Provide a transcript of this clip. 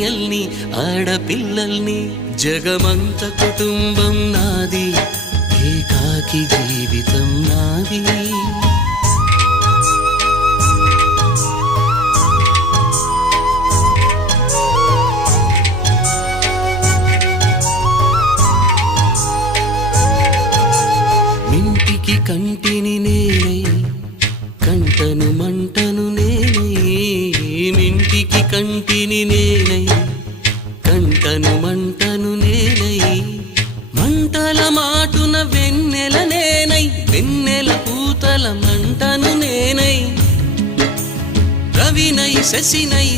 కన్యల్ని ఆడపిల్లల్ని జగమంత కుటుంబం నాది ఏకాకి జీవితం నాది మింటికి కంటిని నేనై కంటను మంటను నేనై మింటికి కంటిని నేనై కంటను మంటను నేనై మంటల మాటున వెన్నెల నేనై వెన్నెల పూతల మంటను నేనై రవినై శశినై